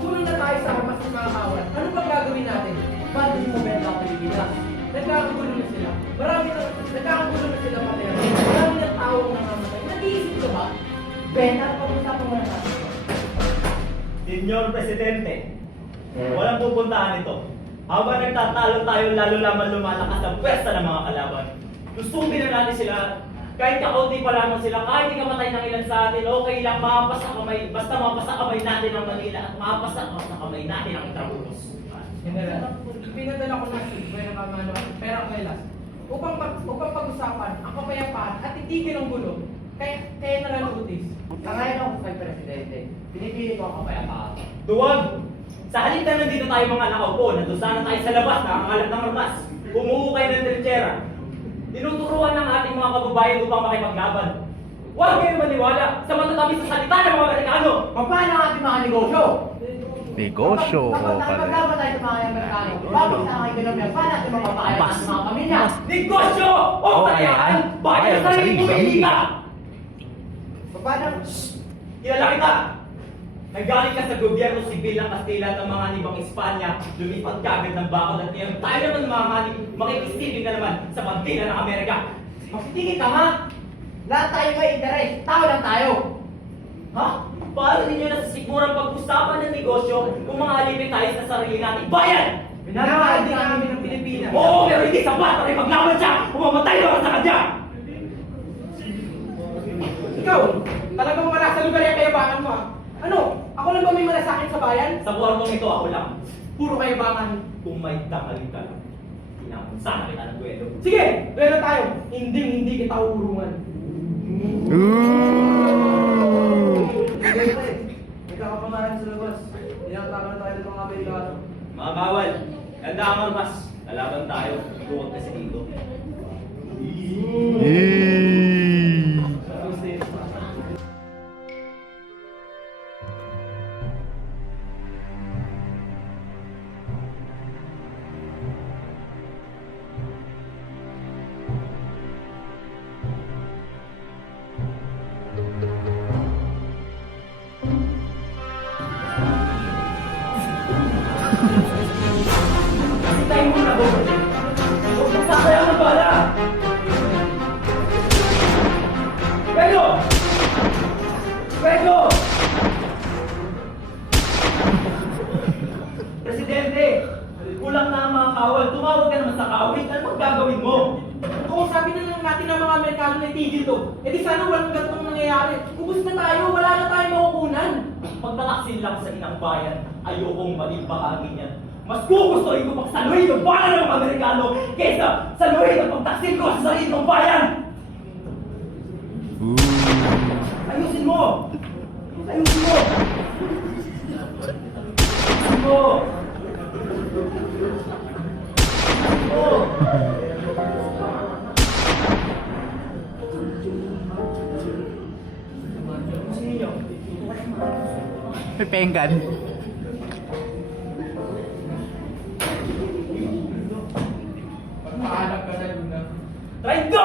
Kulang na tayo sa kapas ng mga kawan. Ano ba gagawin natin? Ba't hindi mo benta ang Pilipinas? Nagkakagulo na sila. Marami na, nagkakagulo na sila pati. Marami na tao ang nangamatay. Nag-iisip ka ba? Benta ang pag-usapan mo na natin. Senyor Presidente, walang pupuntahan ito. Habang nagtatalo tayo, lalo lamang lumalakas ang pwersa ng mga kalaban. Gusto ko natin sila kahit kaunti pa lamang sila, kahit ikamatay ng ilan sa atin, okay lang, mapasa kamay, basta mapasa kamay natin ang Manila at mapasa sa kamay natin ang Intramuros. General, pinadala ko na si Bueno Camano at Pera Velas upang, pag, upang pag-usapan ang kapayapaan at itigil ang gulo. Kaya, kaya nalalutis. Sangayon ako kay Presidente. Pinipili ko ang kapayapaan. Duwag! Sa halip na nandito tayo mga nakaupo, nandun sana tayo sa labas, nakakalap ng armas, umuukay ng trinchera. Tinuturuan ng ating mga kababayan upang makipaglaban. Huwag kayo maniwala sa matatamis sa salita ng mga Amerikano! Paano ang ating mga negosyo? Negosyo Kapag ko pala. napaglaban tayo sa mga Amerikano, bakit sa mga ekonomiya, paano natin mapapakaya ang mga pamilya? Negosyo o Oh, kayaan! ayan. Bayan sa sarili ka! Paano? Kilala kita! Nagaling ka sa gobyerno sibil ng Kastila at ng mga nibang Espanya, lumipat ka agad ng bakod at ngayon tayo naman mga mani, makikisipin ka naman sa pagdila ng Amerika. Magsitingin ka nga! Lahat tayo may interes. Tao lang tayo. Ha? Paano ninyo nasisigurang pag-usapan ng negosyo kung mga alipin tayo sa sarili nating bayan? Minamahal din namin ang Pilipinas. Oo, pero hindi sapat para ipaglaban siya kung mamatay naman sa kanya! Ikaw, talagang wala sa lugar yung kayabangan mo ah. Ano? Ako lang ba may malasakit sa bayan? Sa kwartong ito ako lang. Puro kayabangan. Kung may dangalin ka lang, tinapon sana kita ng duelo. Sige, duelo tayo. Hindi, hindi kita uurungan. May kakapamaran sa labas. Tinatakan tayo ng mga Amerikano. Mga bawal, ganda ang armas. Lalaban tayo, tuwag kasi dito. Kasi Tumawag ka naman sa kawit. Ano gagawin mo? Kung sabi na lang natin ng mga Amerikano na itigil to, eh di sana walang ganitong nangyayari. Ubus na tayo, wala na tayong makukunan. Pagtataksin lang sa inang bayan, ayokong maging bahagi niyan. Mas gugustuhin ko pang saluhin yung bayan ng mga Amerikano kaysa saluhin ang pagtaksin ko sa sarili ng bayan! Ayusin mo! Ayusin mo! Ayusin mo! Ayusin Pipenggan. Try to!